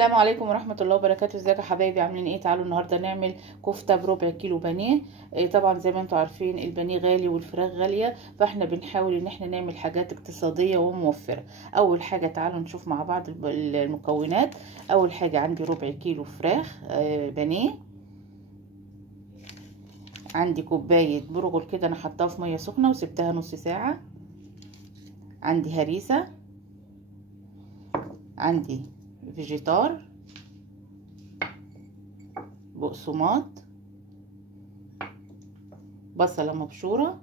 السلام عليكم ورحمة الله وبركاته. ازيكم يا حبايبي، عاملين ايه؟ تعالوا النهارده نعمل كفتة بربع كيلو بانيه. طبعا زي ما انتم عارفين البانيه غالي والفراخ غالية، فاحنا بنحاول ان احنا نعمل حاجات اقتصادية وموفرة. اول حاجة تعالوا نشوف مع بعض المكونات. اول حاجة عندي ربع كيلو فراخ بانيه. عندي كوباية برغل كده انا حطاها في مية سخنة وسبتها نص ساعة. عندي هريسة، عندي فيجيتار، بقسماط، بصلة مبشورة.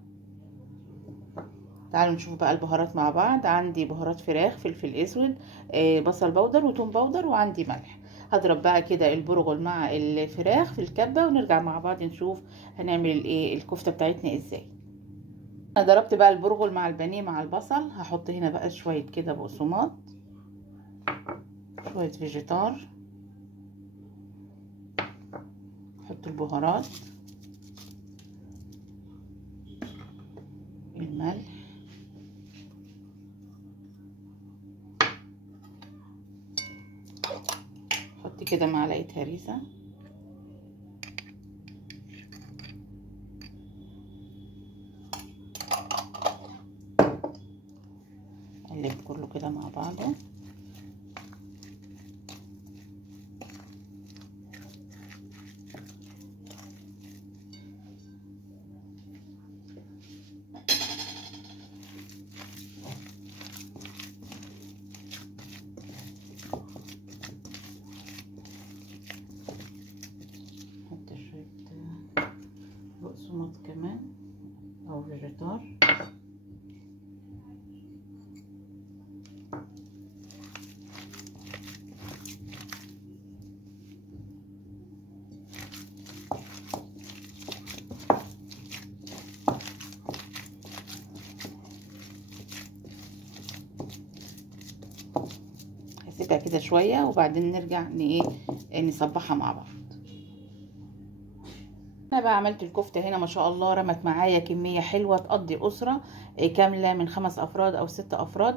تعالوا نشوف بقى البهارات مع بعض. عندي بهارات فراخ، فلفل اسود، بصل بودر وتوم بودر، وعندي ملح. هضرب بقى كده البرغل مع الفراخ في الكبة ونرجع مع بعض نشوف هنعمل الايه الكفتة بتاعتنا ازاي. انا ضربت بقى البرغل مع البانيه مع البصل. هحط هنا بقى شوية كده بقسماط، شوية فيجيتار، احط البهارات، الملح، احط كده معلقه هريسه، اقلب كله كده مع بعضه. احط شويه بقسماط كمان او فيجيتار. هسيبها كده شويه وبعدين نرجع نصبحها مع بعض. انا بقى عملت الكفته هنا ما شاء الله، رمت معايا كميه حلوه تقضي اسره كامله من 5 افراد او 6 افراد.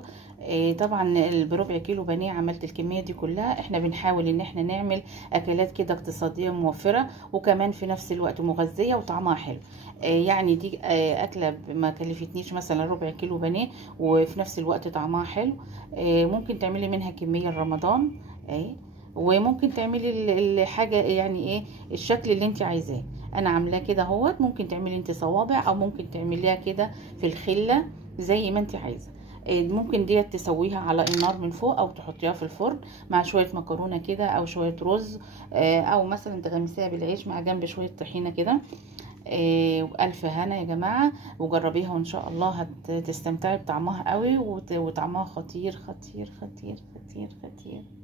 طبعا بربع كيلو بانيه عملت الكميه دي كلها. احنا بنحاول ان احنا نعمل اكلات كده اقتصاديه موفره وكمان في نفس الوقت مغذيه وطعمها حلو. يعني دي اكله ما كلفتنيش مثلا ربع كيلو بانيه وفي نفس الوقت طعمها حلو. ممكن تعملي منها كميه لرمضان، وممكن تعملي الحاجه يعني ايه الشكل اللي انت عايزاه. انا عاملاه كده اهوت. ممكن تعملي انت صوابع او ممكن تعمليها كده في الخله زي ما انت عايزه. ممكن ديت تسويها على النار من فوق او تحطيها في الفرن مع شويه مكرونه كده او شويه رز، او مثلا تغمسيها بالعيش مع جنب شويه طحينه كده. والف هنا يا جماعه، وجربيها وان شاء الله هتستمتعي بطعمها قوي، وطعمها خطير خطير خطير خطير خطير.